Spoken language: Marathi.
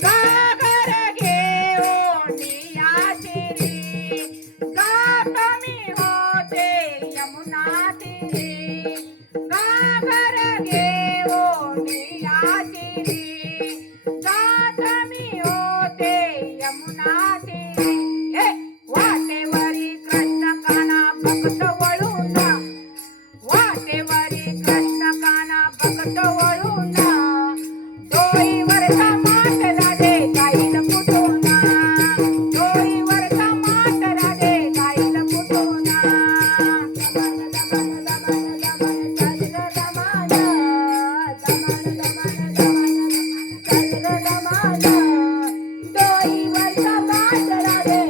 घागर घेऊन याचिरी जात मी होते यमुना तीरी घागर घेऊन याचिरी जात मी